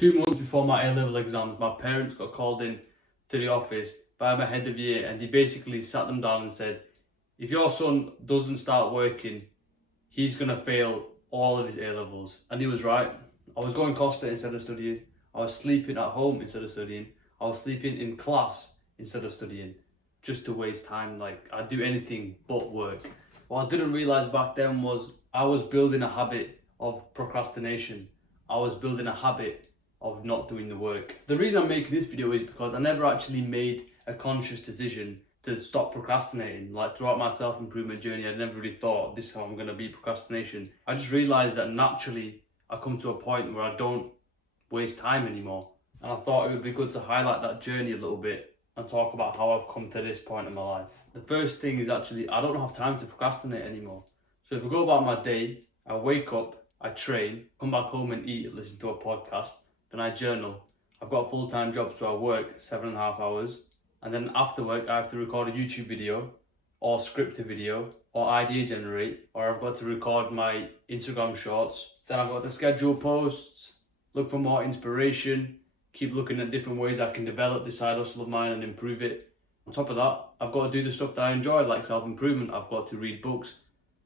2 months before my A-level exams, my parents got called in to the office by my head of year, and he basically sat them down and said, if your son doesn't start working, he's going to fail all of his A-levels. And he was right. I was going Costa instead of studying. I was sleeping at home instead of studying. I was sleeping in class instead of studying, just to waste time. Like, I'd do anything but work. What I didn't realize back then was I was building a habit of procrastination. I was building a habit of not doing the work. The reason I'm making this video is because I never actually made a conscious decision to stop procrastinating. Like, throughout my self-improvement journey, I never really thought this is how I'm going to beat procrastination. I just realized that naturally I come to a point where I don't waste time anymore. And I thought it would be good to highlight that journey a little bit and talk about how I've come to this point in my life. The first thing is actually I don't have time to procrastinate anymore. So if I go about my day, I wake up, I train, come back home and eat, listen to a podcast, then I journal. I've got a full-time job, so I work 7.5 hours. And then after work, I have to record a YouTube video or script a video or idea generate, or I've got to record my Instagram shorts. Then I've got to schedule posts, look for more inspiration, keep looking at different ways I can develop this side hustle of mine and improve it. On top of that, I've got to do the stuff that I enjoy, like self-improvement. I've got to read books,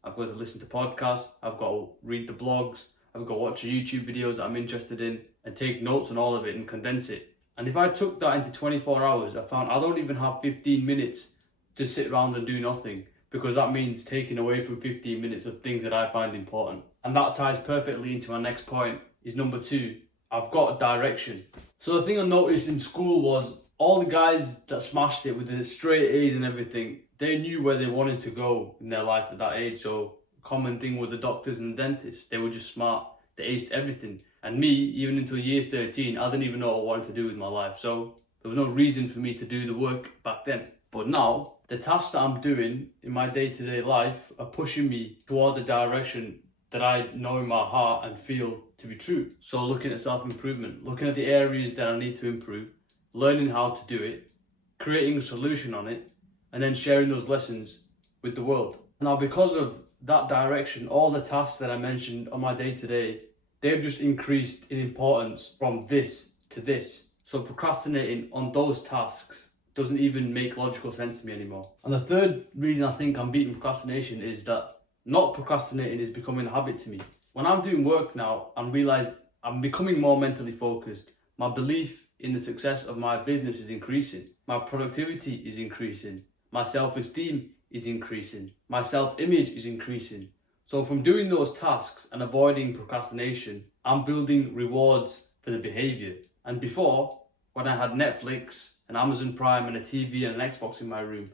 I've got to listen to podcasts, I've got to read the blogs, I've got to watch the YouTube videos that I'm interested in and take notes on all of it and condense it. And if I took that into 24 hours, I found I don't even have 15 minutes to sit around and do nothing, because that means taking away from 15 minutes of things that I find important. And that ties perfectly into my next point, is number 2, I've got direction. So the thing I noticed in school was all the guys that smashed it with the straight A's and everything, they knew where they wanted to go in their life at that age. So common thing with the doctors and the dentists, they were just smart, they aced everything. And me, even until year 13, I didn't even know what I wanted to do with my life. So there was no reason for me to do the work back then. But now, the tasks that I'm doing in my day-to-day life are pushing me towards a direction that I know in my heart and feel to be true. So looking at self-improvement, looking at the areas that I need to improve, learning how to do it, creating a solution on it, and then sharing those lessons with the world. Now, because of that direction, all the tasks that I mentioned on my day-to-day, they've just increased in importance from this to this. So procrastinating on those tasks doesn't even make logical sense to me anymore. And the third reason I think I'm beating procrastination is that not procrastinating is becoming a habit to me. When I'm doing work now, I realize I'm becoming more mentally focused. My belief in the success of my business is increasing. My productivity is increasing. My self-esteem is increasing. My self-image is increasing. So from doing those tasks and avoiding procrastination, I'm building rewards for the behavior. And before, when I had Netflix, an Amazon Prime and a TV and an Xbox in my room,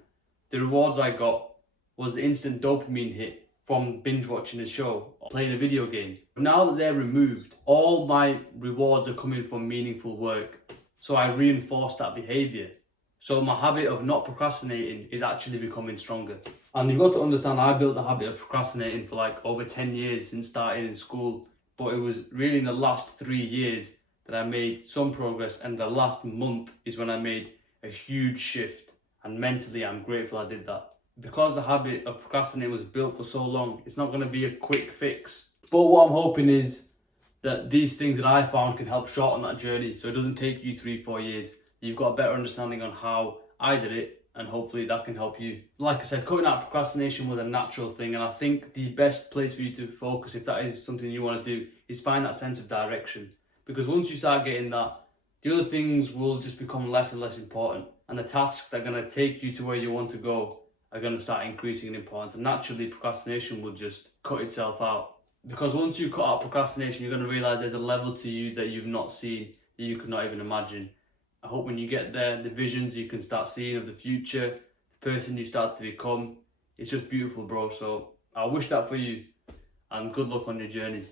the rewards I got was the instant dopamine hit from binge watching a show or playing a video game. But now that they're removed, all my rewards are coming from meaningful work. So I reinforce that behavior. So my habit of not procrastinating is actually becoming stronger. And you've got to understand, I built the habit of procrastinating for like over 10 years since starting in school. But it was really in the last 3 years that I made some progress, and the last month is when I made a huge shift. And mentally, I'm grateful I did that. Because the habit of procrastinating was built for so long, it's not going to be a quick fix. But what I'm hoping is that these things that I found can help shorten that journey, so it doesn't take you 3-4 years. You've got a better understanding on how I did it, and hopefully that can help you. Like I said, cutting out procrastination was a natural thing, and I think the best place for you to focus, if that is something you want to do, is find that sense of direction. Because once you start getting that, the other things will just become less and less important, and the tasks that are going to take you to where you want to go are going to start increasing in importance, and naturally procrastination will just cut itself out. Because once you cut out procrastination, you're going to realize there's a level to you that you've not seen, that you could not even imagine. I hope when you get there, the visions you can start seeing of the future, the person you start to become, it's just beautiful, bro. So I wish that for you, and good luck on your journey.